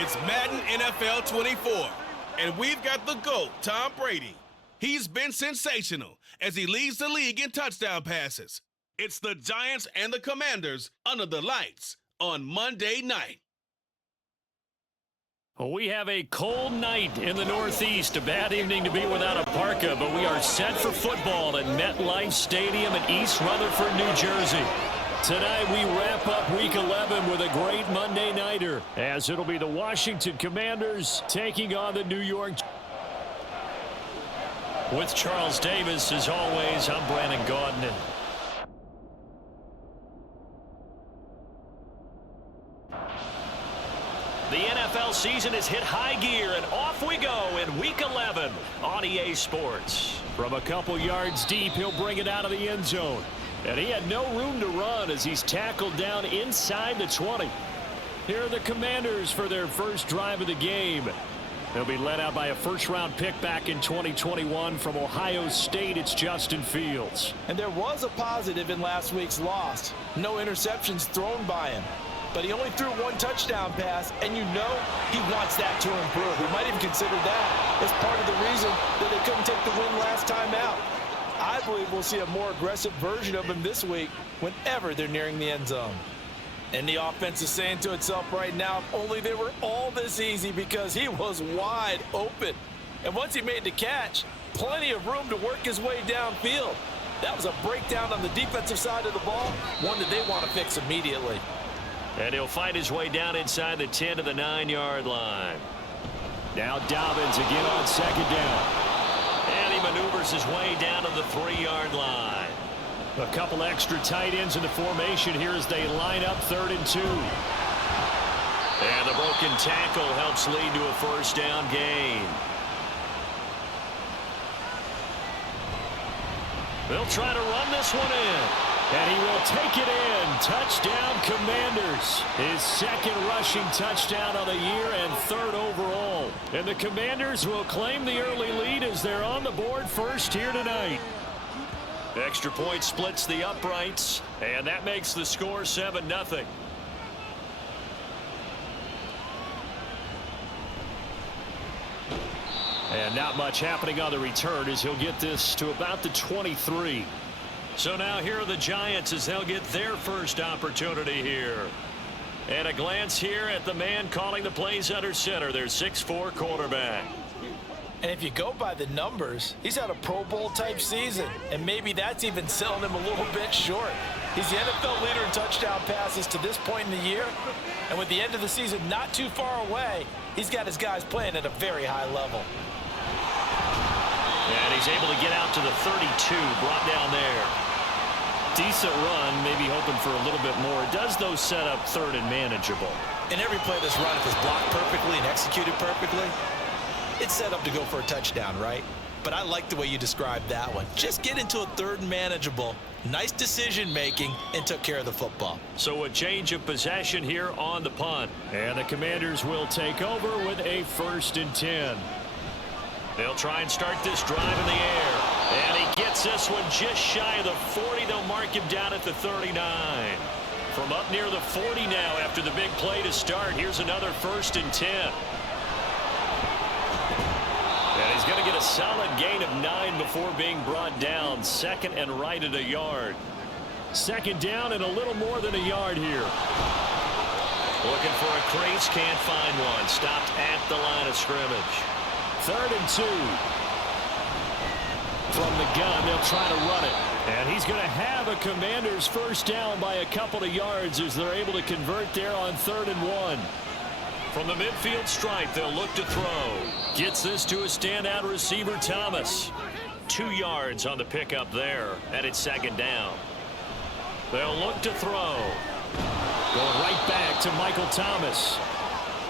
It's Madden NFL 24, and we've got the GOAT, Tom Brady. He's been sensational as he leads the league in touchdown passes. It's the Giants and the Commanders under the lights on Monday night. We have a cold night in the Northeast. A bad evening to be without a parka, but we are set for football at MetLife Stadium in East Rutherford, New Jersey. Tonight we wrap up Week 11 with a great Monday nighter, as it'll be the Washington Commanders taking on the New York. With Charles Davis, as always, I'm Brandon Gaudin. The NFL season has hit high gear, and off we go in Week 11 on EA Sports. From a couple yards deep, he'll bring it out of the end zone. And he had no room to run as he's tackled down inside the 20. Here are the Commanders for their first drive of the game. They'll be led out by a first-round pick back in 2021 from Ohio State. It's Justin Fields. And there was a positive in last week's loss. No interceptions thrown by him. But he only threw one touchdown pass, and you know he wants that to improve. He might even consider that as part of the reason that they couldn't take the win last time out. I believe we'll see a more aggressive version of him this week whenever they're nearing the end zone. And the offense is saying to itself right now, if only they were all this easy, because he was wide open. And once he made the catch, plenty of room to work his way downfield. That was a breakdown on the defensive side of the ball, one that they want to fix immediately. And he'll fight his way down inside the 10 to the 9-yard line. Now Dobbins again on second down. And he maneuvers his way down to the 3-yard line. A couple extra tight ends in the formation here as they line up 3rd and 2. And the broken tackle helps lead to a first down gain. They'll try to run this one in. And he will take it in. Touchdown, Commanders. His second rushing touchdown of the year and 3rd overall. And the Commanders will claim the early lead as they're on the board first here tonight. Extra point splits the uprights, and that makes the score 7-0. And not much happening on the return as he'll get this to about the 23. So now here are the Giants as they'll get their first opportunity here. And a glance here at the man calling the plays under center, their 6'4" quarterback. And if you go by the numbers, he's had a Pro Bowl type season, and maybe that's even selling him a little bit short. He's the NFL leader in touchdown passes to this point in the year, and with the end of the season not too far away, he's got his guys playing at a very high level. And he's able to get out to the 32, brought down there. Decent run, maybe hoping for a little bit more. It does, though, set up 3rd and manageable. And every play that's run, if it's blocked perfectly and executed perfectly, it's set up to go for a touchdown, right? But I like the way you described that one. Just get into a 3rd and manageable, nice decision-making, and took care of the football. So a change of possession here on the punt. And the Commanders will take over with a 1st and 10. They'll try and start this drive in the air. And he gets this one just shy of the 40. They'll mark him down at the 39. From up near the 40 now after the big play to start. Here's another 1st and 10. And he's going to get a solid gain of 9 before being brought down. 2nd and right at a yard. 2nd down and a little more than a yard here. Looking for a crease, can't find one. Stopped at the line of scrimmage. 3rd and 2. From the gun, they'll try to run it. And he's going to have a Commanders first down by a couple of yards as they're able to convert there on 3rd and 1. From the midfield stripe, they'll look to throw. Gets this to a standout receiver, Thomas. 2 yards on the pickup there, and it's 2nd down. They'll look to throw. Going right back to Michael Thomas.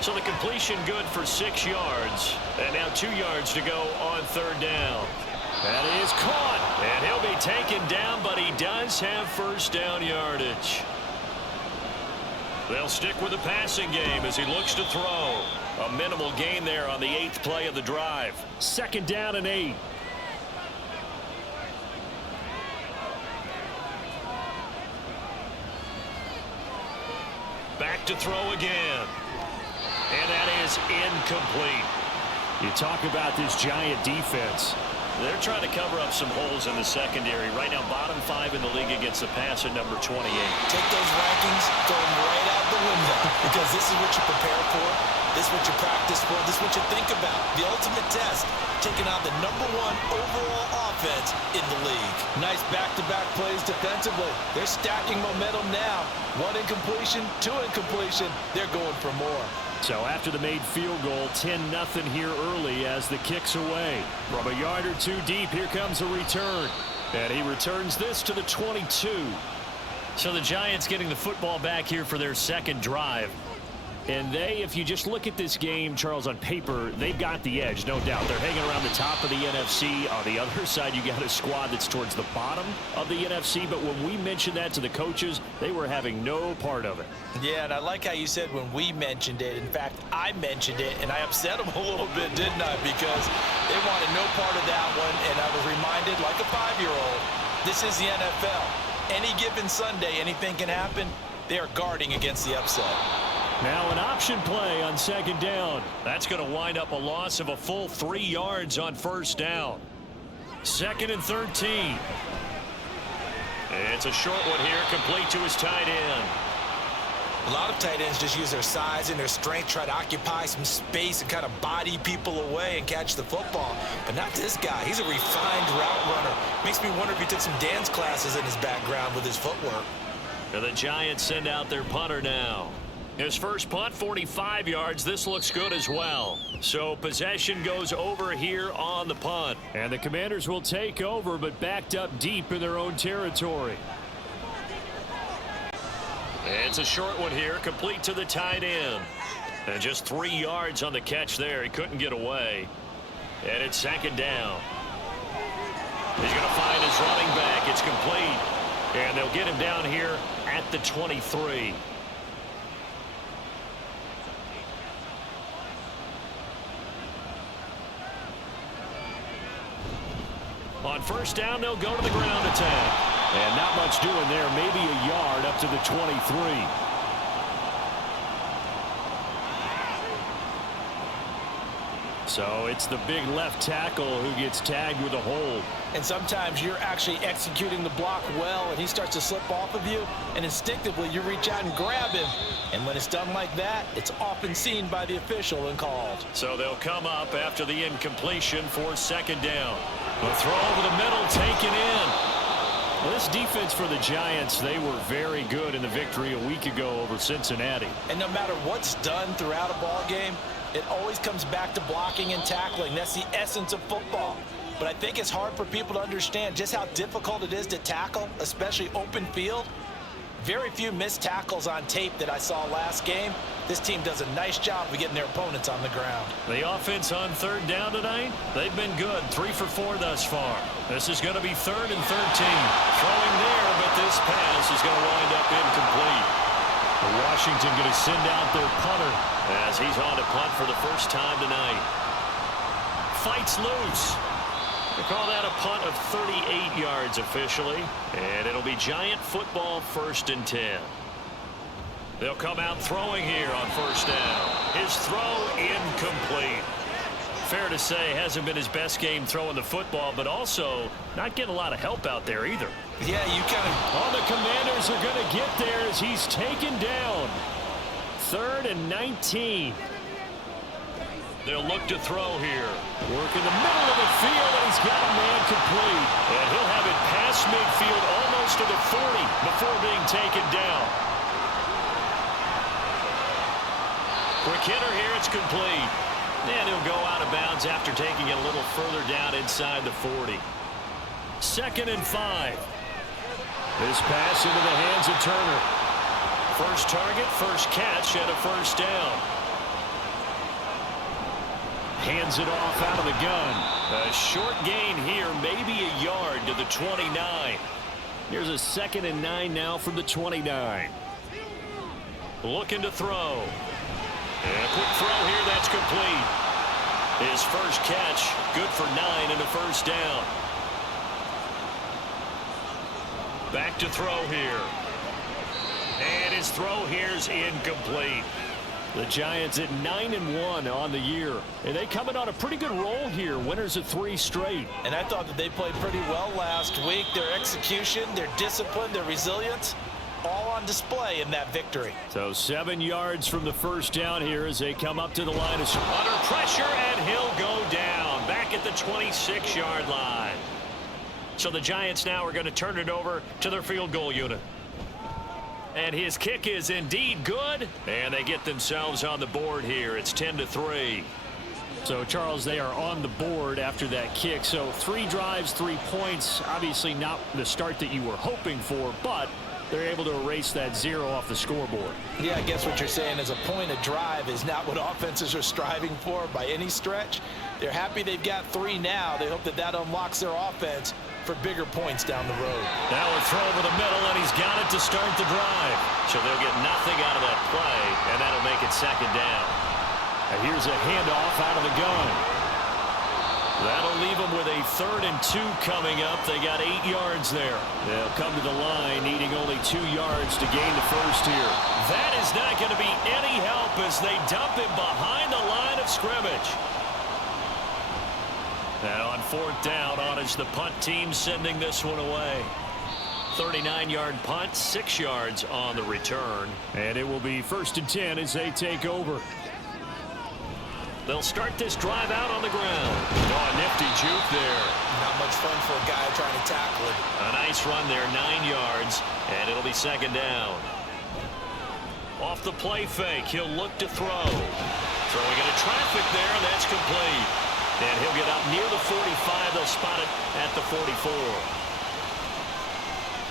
So the completion good for 6 yards. And now 2 yards to go on 3rd down. That is caught. And he'll be taken down, but he does have first down yardage. They'll stick with the passing game as he looks to throw. A minimal gain there on the 8th play of the drive. 2nd down and 8. Back to throw again. And that is incomplete. You talk about this Giant defense. They're trying to cover up some holes in the secondary. Right now, bottom 5 in the league against the pass at number 28. Take those rankings, throw them right out the window, because this is what you prepare for. This is what you practice for. This is what you think about. The ultimate test, taking on the #1 overall offense in the league. Nice back-to-back plays defensively. They're stacking momentum now. 1 incompletion, 2 incompletion. They're going for more. So after the made field goal, 10-0 here early as the kick's away. From a yard or 2 deep, here comes a return. And he returns this to the 22. So the Giants getting the football back here for their second drive. And they, if you just look at this game, Charles, on paper, they've got the edge, no doubt. They're hanging around the top of the NFC. On the other side, you got a squad that's towards the bottom of the NFC. But when we mentioned that to the coaches, they were having no part of it. Yeah, and I like how you said when we mentioned it. In fact, I mentioned it, and I upset them a little bit, didn't I? Because they wanted no part of that one, and I was reminded, like a 5-year-old, this is the NFL. Any given Sunday, anything can happen. They are guarding against the upset. Now an option play on second down. That's going to wind up a loss of a full 3 yards on first down. 2nd and 13. It's a short one here, complete to his tight end. A lot of tight ends just use their size and their strength, try to occupy some space and kind of body people away and catch the football. But not this guy. He's a refined route runner. Makes me wonder if he took some dance classes in his background with his footwork. And the Giants send out their punter now. His first punt, 45 yards. This looks good as well. So possession goes over here on the punt. And the Commanders will take over, but backed up deep in their own territory. It's a short one here, complete to the tight end. And just 3 yards on the catch there. He couldn't get away. And it's 2nd down. He's going to find his running back. It's complete. And they'll get him down here at the 23. On first down, they'll go to the ground attack. And not much doing there. Maybe a yard up to the 23. So it's the big left tackle who gets tagged with a hold. And sometimes you're actually executing the block well, and he starts to slip off of you, and instinctively you reach out and grab him. And when it's done like that, it's often seen by the official and called. So they'll come up after the incompletion for 2nd down. The throw over the middle, taken in. Well, this defense for the Giants, they were very good in the victory a week ago over Cincinnati. And no matter what's done throughout a ball game, it always comes back to blocking and tackling. That's the essence of football. But I think it's hard for people to understand just how difficult it is to tackle, especially open field. Very few missed tackles on tape that I saw last game. This team does a nice job of getting their opponents on the ground. The offense on 3rd down tonight, they've been good. 3 for 4 thus far. This is going to be 3rd and 13. Throwing there, but this pass is going to wind up incomplete. Washington going to send out their punter as he's on to punt for the first time tonight. Fights loose. They call that a punt of 38 yards officially, and it'll be Giant football 1st and 10. They'll come out throwing here on first down. His throw incomplete. Fair to say, hasn't been his best game throwing the football, but also not getting a lot of help out there either. Yeah, you kind of... All the Commanders are going to get there as he's taken down. 3rd and 19. They'll look to throw here. Work in the middle of the field, and he's got a man complete. And he'll have it past midfield almost to the 40 before being taken down. Quick hitter here, it's complete. And he'll go out of bounds after taking it a little further down inside the 40. 2nd and 5. This pass into the hands of Turner. First target, first catch, and a first down. Hands it off out of the gun. A short gain here, maybe a yard to the 29. Here's a 2nd and 9 now from the 29. Looking to throw. And a quick throw here, that's complete. His first catch, good for 9 and a first down. Back to throw here. And his throw here's incomplete. The Giants at 9-1 on the year. And they coming on a pretty good roll here. Winners of 3 straight. And I thought that they played pretty well last week. Their execution, their discipline, their resilience, all on display in that victory. So 7 yards from the first down here as they come up to the line of scrimmage. Under pressure, and he'll go down back at the 26-yard line. So the Giants now are going to turn it over to their field goal unit. And his kick is indeed good. And they get themselves on the board here. It's 10-3. So, Charles, they are on the board after that kick. So 3 drives, 3 points. Obviously not the start that you were hoping for, but they're able to erase that 0 off the scoreboard. Yeah, I guess what you're saying is a point of drive is not what offenses are striving for by any stretch. They're happy they've got 3 now. They hope that that unlocks their offense for bigger points down the road. Now a throw over the middle, and he's got it to start the drive. So they'll get nothing out of that play, and that'll make it 2nd down. And here's a handoff out of the gun. That'll leave them with a 3rd and 2 coming up. They got 8 yards there. They'll come to the line needing only 2 yards to gain the first here. That is not going to be any help as they dump him behind the line of scrimmage. Now on 4th down, on is the punt team sending this one away. 39-yard punt, 6 yards on the return. And it will be 1st and 10 as they take over. They'll start this drive out on the ground. Oh, a nifty juke there. Not much fun for a guy trying to tackle it. A nice run there, 9 yards, and it'll be 2nd down. Off the play fake, he'll look to throw. Throwing into traffic there, and that's complete. And he'll get up near the 45. They'll spot it at the 44.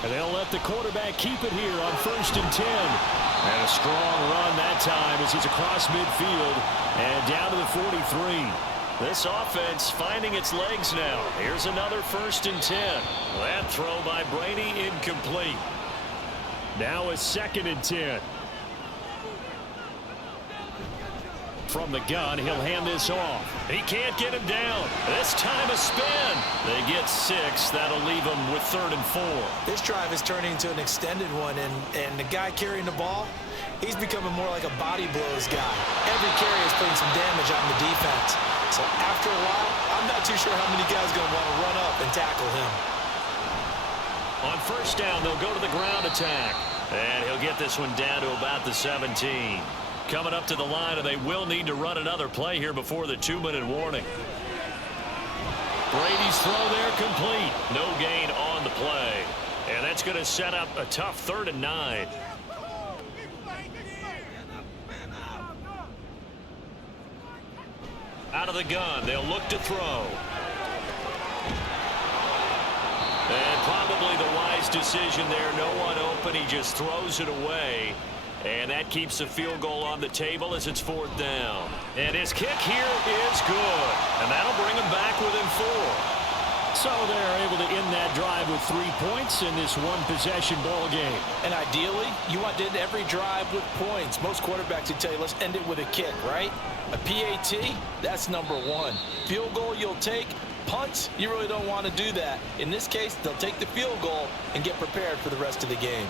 And they'll let the quarterback keep it here on 1st and 10. And a strong run that time as he's across midfield and down to the 43. This offense finding its legs now. Here's another 1st and 10. That throw by Brady incomplete. Now a 2nd and 10. From the gun, he'll hand this off. He can't get him down. This time a spin. They get 6. That'll leave them with 3rd and 4. This drive is turning into an extended one, and the guy carrying the ball, he's becoming more like a body blows guy. Every carry is putting some damage on the defense. So after a while, I'm not too sure how many guys are going to want to run up and tackle him. On 1st down, they'll go to the ground attack. And he'll get this one down to about the 17. Coming up to the line, and they will need to run another play here before the 2-minute warning. Brady's throw there complete. No gain on the play. And that's going to set up a tough 3rd and 9. Out of the gun, they'll look to throw. And probably the wise decision there. No one open. He just throws it away. And that keeps the field goal on the table as it's 4th down. And his kick here is good. And that'll bring him back within 4. So they're able to end that drive with 3 points in this one-possession ball game. And ideally, you want to end every drive with points. Most quarterbacks would tell you, let's end it with a kick, right? A PAT, that's number 1. Field goal you'll take. Punts, you really don't want to do that. In this case, they'll take the field goal and get prepared for the rest of the game.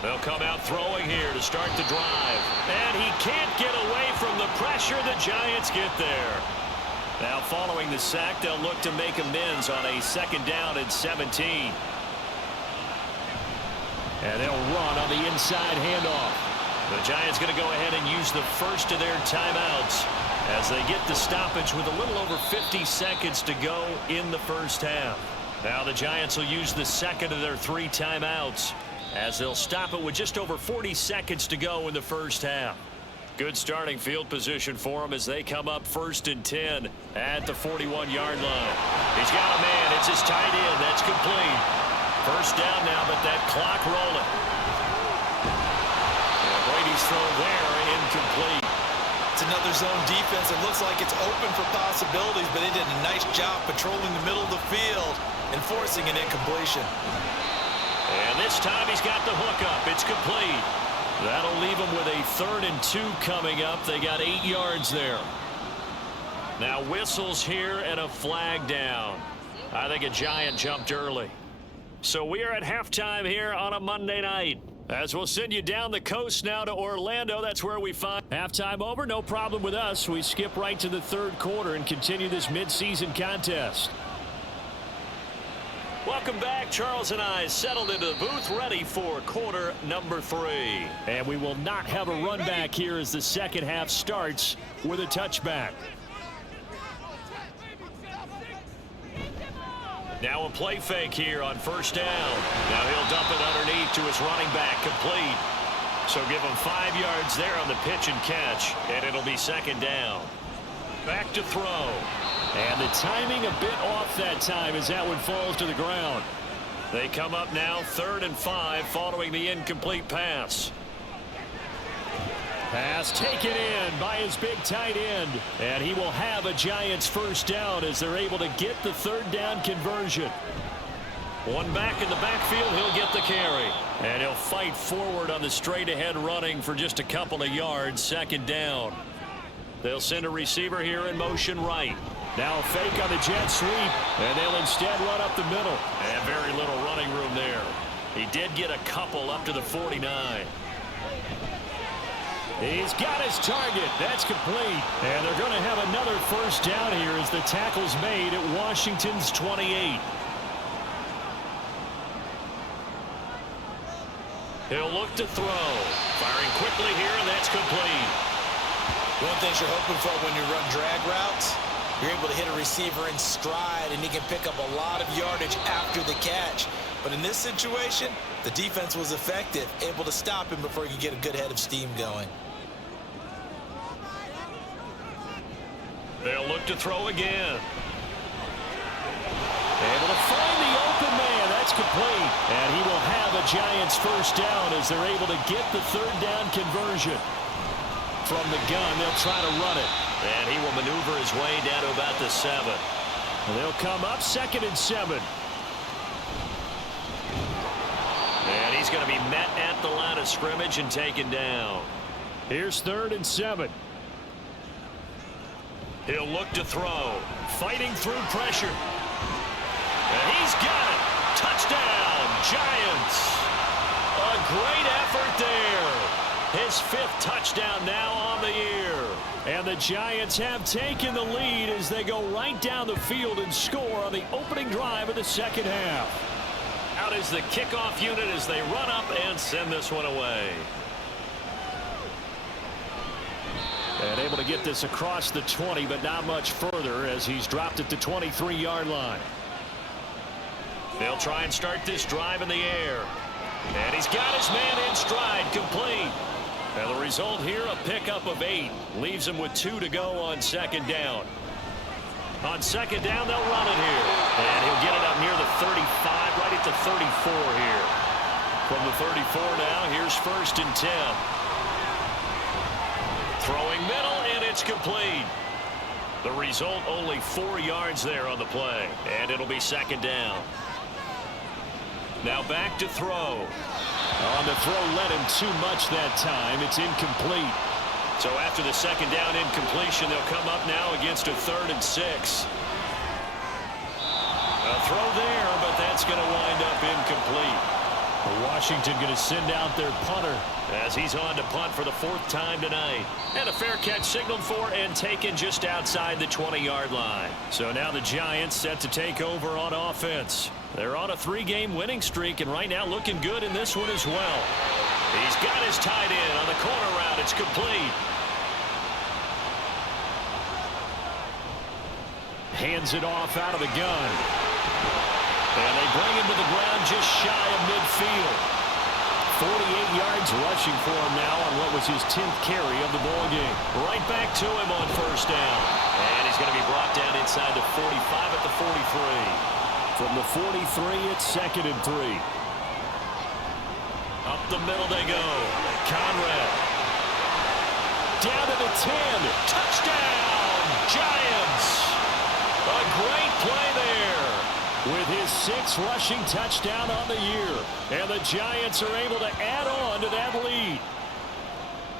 They'll come out throwing here to start the drive. And he can't get away from the pressure. The Giants get there. Now following the sack, they'll look to make amends on a 2nd down and 17. And they'll run on the inside handoff. The Giants going to go ahead and use the first of their timeouts as they get the stoppage with a little over 50 seconds to go in the 1st half. Now the Giants will use the 2nd of their 3 timeouts as they'll stop it with just over 40 seconds to go in the 1st half. Good starting field position for them as they come up 1st and 10 at the 41-yard line. He's got a man. It's his tight end. That's complete. 1st down now, but that clock rolling. And Brady's throw there, incomplete. It's another zone defense. It looks like it's open for possibilities, but they did a nice job patrolling the middle of the field and forcing an incompletion. And this time he's got the hook up. It's complete. That'll leave him with a 3rd and 2 coming up. They got 8 yards there. Now whistles here and a flag down. I think a Giant jumped early. So we are at halftime here on a Monday night. As we'll send you down the coast now to Orlando. That's where we find Halftime over, no problem with us. We skip right to the third quarter and continue this midseason contest. Welcome back. Charles and I settled into the booth, ready for quarter number 3. And we will not have a run back here as the second half starts with a touchback. Now a play fake here on first down. Now he'll dump it underneath to his running back, complete. So give him 5 yards there on the pitch and catch, and it'll be second down. Back to throw. And the timing a bit off that time as that one falls to the ground. They come up now 3rd and 5 following the incomplete pass. Pass taken in by his big tight end. And he will have a Giants first down as they're able to get the third down conversion. One back in the backfield, he'll get the carry. And he'll fight forward on the straight ahead running for just a couple of yards, second down. They'll send a receiver here in motion right. Now a fake on the jet sweep, and they'll instead run up the middle. And very little running room there. He did get a couple up to the 49. He's got his target. That's complete. And they're going to have another first down here as the tackle's made at Washington's 28. He'll look to throw. Firing quickly here, and that's complete. One of the things you're hoping for when you run drag routes, you're able to hit a receiver in stride, and he can pick up a lot of yardage after the catch. But in this situation, the defense was effective, able to stop him before he could get a good head of steam going. They'll look to throw again. Able to find the open man. That's complete. And he will have a Giants first down as they're able to get the third down conversion. From the gun, they'll try to run it. And he will maneuver his way down to about the 7. And they'll come up 2nd and 7. And he's going to be met at the line of scrimmage and taken down. Here's 3rd and 7. He'll look to throw. Fighting through pressure. And he's got it. Touchdown, Giants. A great effort there. His 5th touchdown now on the year. And the Giants have taken the lead as they go right down the field and score on the opening drive of the second half. Out is the kickoff unit as they run up and send this one away. And able to get this across the 20, but not much further as he's dropped at the 23-yard line. They'll try and start this drive in the air. And he's got his man in stride, complete. And the result here, a pickup of 8. Leaves him with 2 to go on second down. On second down, they'll run it here. And he'll get it up near the 35, right at the 34 here. From the 34 now, here's 1st and 10. Throwing middle, and it's complete. The result, only 4 yards there on the play. And it'll be second down. Now back to throw. On the throw, let him too much that time. It's incomplete. So after the second down incompletion, they'll come up now against a 3rd and 6. A throw there, but that's going to wind up incomplete. Washington going to send out their punter as he's on to punt for the 4th time tonight. And a fair catch signaled for and taken just outside the 20-yard line. So now the Giants set to take over on offense. They're on a 3-game winning streak, and right now looking good in this one as well. He's got his tight end on the corner route. It's complete. Hands it off out of the gun. And they bring him to the ground just shy of midfield. 48 yards rushing for him now on what was his 10th carry of the ball game. Right back to him on first down. And he's going to be brought down inside the 45 at the 43. From the 43, it's 2nd and 3. Up the middle they go. Conrad. Down to the 10. Touchdown, Giants. A great play there. With his 6th rushing touchdown on the year. And the Giants are able to add on to that lead.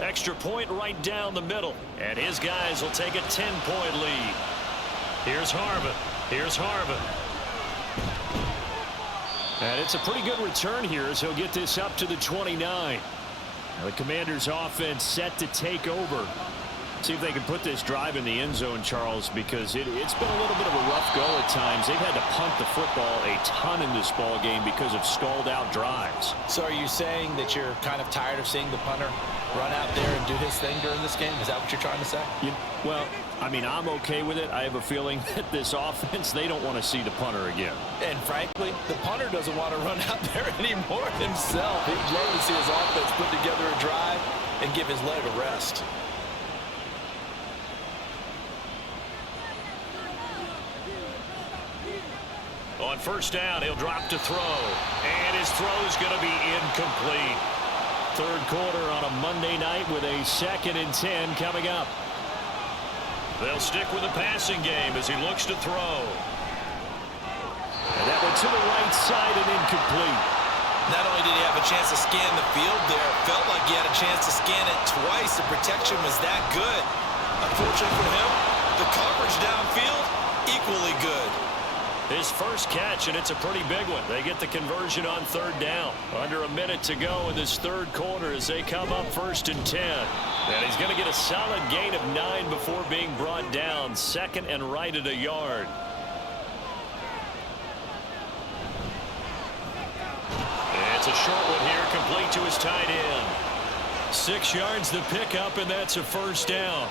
Extra point right down the middle. And his guys will take a 10-point lead. Here's Harvin. And it's a pretty good return here as he'll get this up to the 29. The Commanders' offense set to take over. See if they can put this drive in the end zone, Charles, because it's been a little bit of a rough go at times. They've had to punt the football a ton in this ball game because of stalled-out drives. So are you saying that you're kind of tired of seeing the punter run out there and do his thing during this game? Is that what you're trying to say? Well, I mean, I'm okay with it. I have a feeling that this offense, they don't want to see the punter again. And frankly, the punter doesn't want to run out there anymore himself. He'd love to see his offense put together a drive and give his leg a rest. On first down, he'll drop to throw. And his throw's going to be incomplete. Third quarter on a Monday night with a 2nd and 10 coming up. They'll stick with the passing game as he looks to throw. And that went to the right side and incomplete. Not only did he have a chance to scan the field there, felt like he had a chance to scan it twice. The protection was that good. Unfortunately for him, the coverage downfield, equally good. His first catch, and it's a pretty big one. They get the conversion on third down. Under a minute to go in this third quarter as they come up 1st and 10. And he's going to get a solid gain of 9 before being brought down. 2nd and right at a yard. It's a short one here, complete to his tight end. 6 yards to pick up, and that's a first down.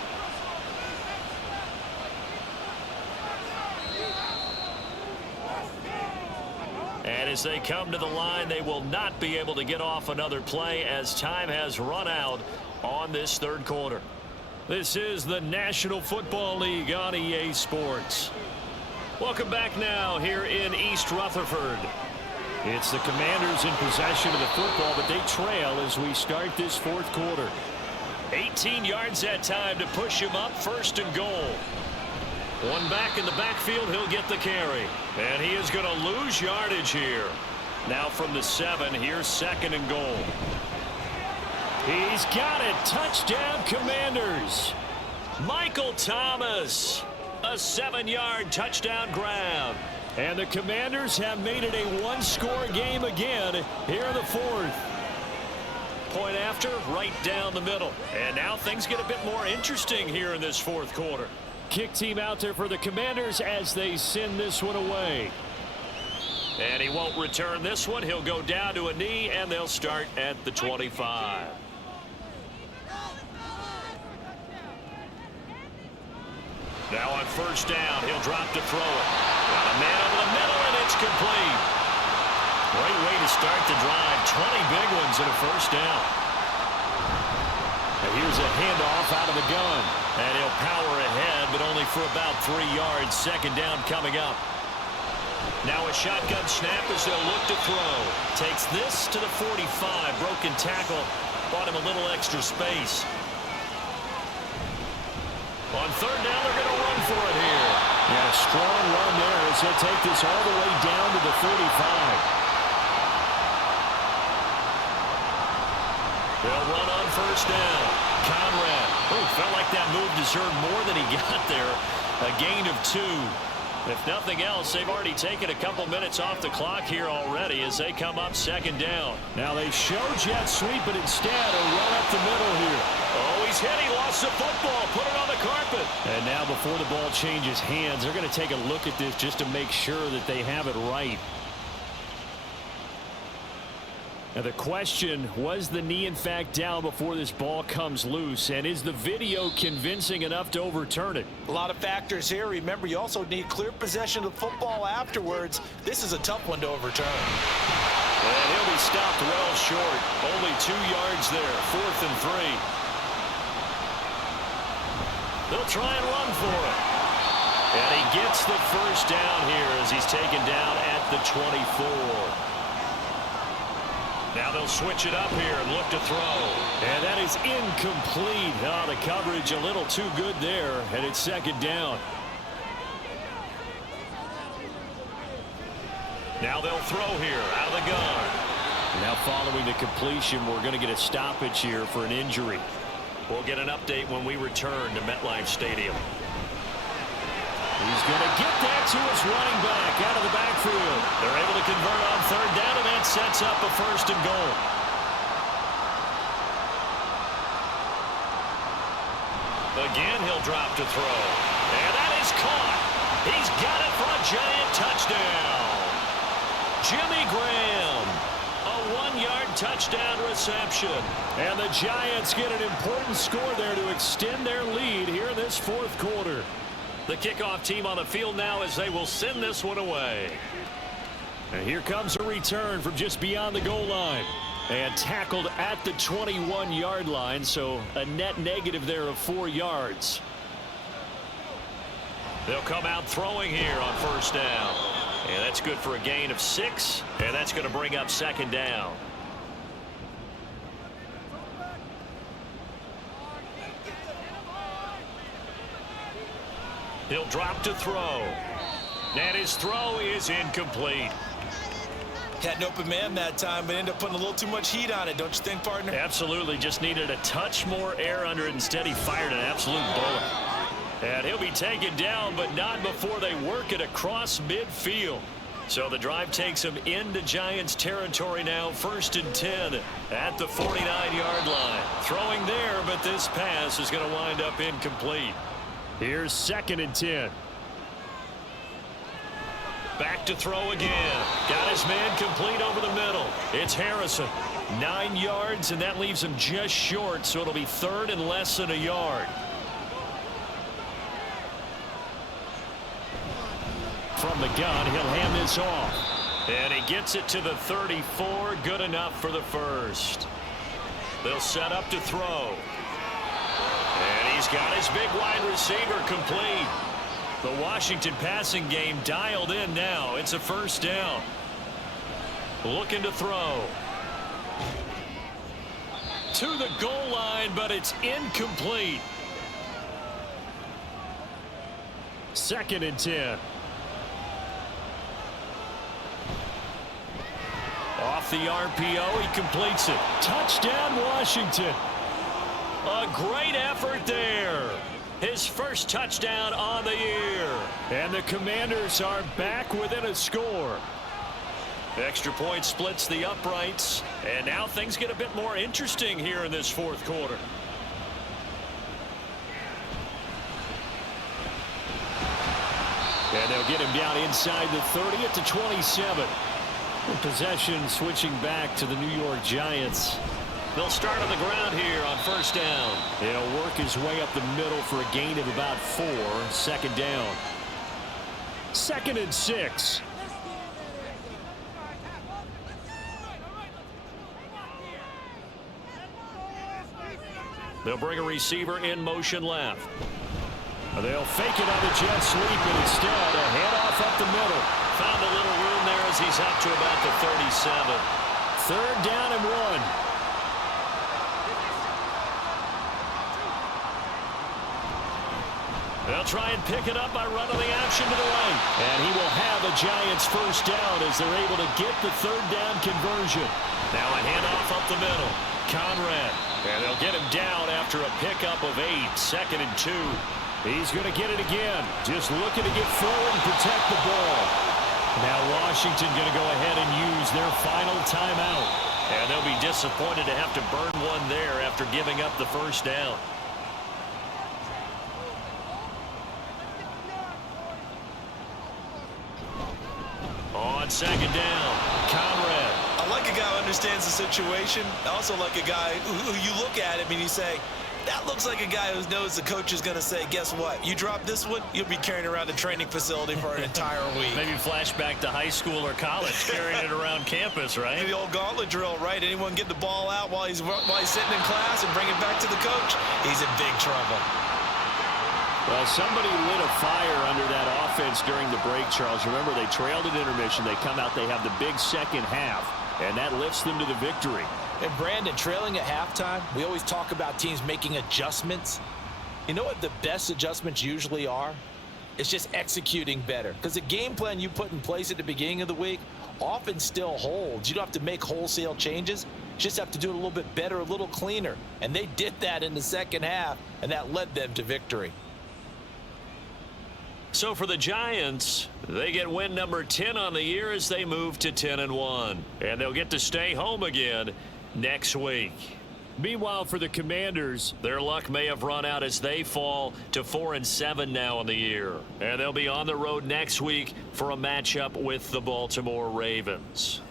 And as they come to the line, they will not be able to get off another play as time has run out on this third quarter. This is the National Football League on EA Sports. Welcome back now here in East Rutherford. It's the Commanders in possession of the football, but they trail as we start this fourth quarter. 18 yards that time to push him up, 1st and goal. One back in the backfield, he'll get the carry. And he is going to lose yardage here. Now from the 7, here's 2nd and goal. He's got it. Touchdown, Commanders. Michael Thomas. A 7-yard touchdown grab. And the Commanders have made it a one-score game again here in the fourth. Point after, right down the middle. And now things get a bit more interesting here in this fourth quarter. Kick team out there for the Commanders as they send this one away. And he won't return this one. He'll go down to a knee, and they'll start at the 25. Now on first down, he'll drop to throw it. Got a man over the middle, and it's complete. Great way to start the drive. 20 big ones and a first down. And here's a handoff out of the gun. And he'll power ahead, but only for about 3 yards. 2nd down coming up. Now a shotgun snap as they'll look to throw. Takes this to the 45. Broken tackle. Bought him a little extra space. On third down, they're going to run for it here. Yeah, a strong run there as he'll take this all the way down to the 45. They'll run on first down. Conrad. Oh, felt like that move deserved more than he got there. A gain of 2. If nothing else, they've already taken a couple minutes off the clock here already as they come up 2nd down. Now they show jet sweep, but instead a run up the middle here. Oh, he's hit. He lost the football. Put it on the carpet. And now before the ball changes hands, they're going to take a look at this just to make sure that they have it right. Now the question, was the knee in fact down before this ball comes loose? And is the video convincing enough to overturn it? A lot of factors here. Remember, you also need clear possession of the football afterwards. This is a tough one to overturn. And he'll be stopped well short. Only 2 yards there. 4th and 3. They'll try and run for it. And he gets the first down here as he's taken down at the 24. Now they'll switch it up here and look to throw. And that is incomplete. Oh, the coverage a little too good there, and it's 2nd down. Now they'll throw here out of the gun. Now following the completion, we're going to get a stoppage here for an injury. We'll get an update when we return to MetLife Stadium. He's going to get that to his running back out of the backfield. They're able to convert on third down, and that sets up a 1st and goal. Again, he'll drop to throw. And that is caught. He's got it for a giant touchdown. Jimmy Graham. A 1-yard touchdown reception. And the Giants get an important score there to extend their lead here in this 4th quarter. The kickoff team on the field now as they will send this one away. And here comes a return from just beyond the goal line. And tackled at the 21-yard line, so a net negative there of 4 yards. They'll come out throwing here on 1st down. And that's good for a gain of 6, and that's going to bring up 2nd down. He'll drop to throw. And his throw is incomplete. Had an open man that time, but ended up putting a little too much heat on it, don't you think, partner? Absolutely. Just needed a touch more air under it. Instead, he fired an absolute bullet. And he'll be taken down, but not before they work it across midfield. So the drive takes him into Giants territory now. 1st and 10 at the 49-yard line. Throwing there, but this pass is going to wind up incomplete. Here's 2nd and 10. Back to throw again. Got his man complete over the middle. It's Harrison. 9 yards, and that leaves him just short, so it'll be 3rd and less than a yard. From the gun, he'll hand this off. And he gets it to the 34. Good enough for the 1st. They'll set up to throw. And he's got his big wide receiver complete. The Washington passing game dialed in now. It's a 1st down. Looking to throw. To the goal line, but it's incomplete. 2nd and 10. Off the RPO, he completes it. Touchdown, Washington. A great effort there. His 1st touchdown on the year. And the Commanders are back within a score. Extra point splits the uprights. And now things get a bit more interesting here in this 4th quarter. And they'll get him down inside the 30 at the 27. Possession switching back to the New York Giants. They'll start on the ground here on 1st down. He'll work his way up the middle for a gain of about 4. 2nd down. 2nd and 6. They'll bring a receiver in motion left. They'll fake it on the jet sweep, and instead a handoff up the middle. Found a little room there as he's up to about the 37. 3rd down and 1. They'll try and pick it up by running the option to the right. And he will have a Giants 1st down as they're able to get the 3rd down conversion. Now a handoff up the middle. Conrad. And they'll get him down after a pickup of 8. 2nd and 2. He's going to get it again. Just looking to get forward and protect the ball. Now Washington going to go ahead and use their final timeout. And they'll be disappointed to have to burn one there after giving up the 1st down. On 2nd down, Conrad. I like a guy who understands the situation. I also like a guy who you look at him and you say, that looks like a guy who knows the coach is going to say, guess what? You drop this one, you'll be carrying around the training facility for an entire week. Maybe flashback to high school or college, carrying it around campus, right? The old gauntlet drill, right? Anyone get the ball out while he's sitting in class and bring it back to the coach? He's in big trouble. Well, somebody lit a fire under that offense during the break, Charles. Remember, they trailed at intermission. They come out, they have the big 2nd half, and that lifts them to the victory. And Brandon, trailing at halftime, we always talk about teams making adjustments. You know what the best adjustments usually are? It's just executing better. Because the game plan you put in place at the beginning of the week often still holds. You don't have to make wholesale changes. You just have to do it a little bit better, a little cleaner. And they did that in the 2nd half, and that led them to victory. So for the Giants, they get win number 10 on the year as they move to 10-1. And they'll get to stay home again next week. Meanwhile, for the Commanders, their luck may have run out as they fall to 4-7 now in the year. And they'll be on the road next week for a matchup with the Baltimore Ravens.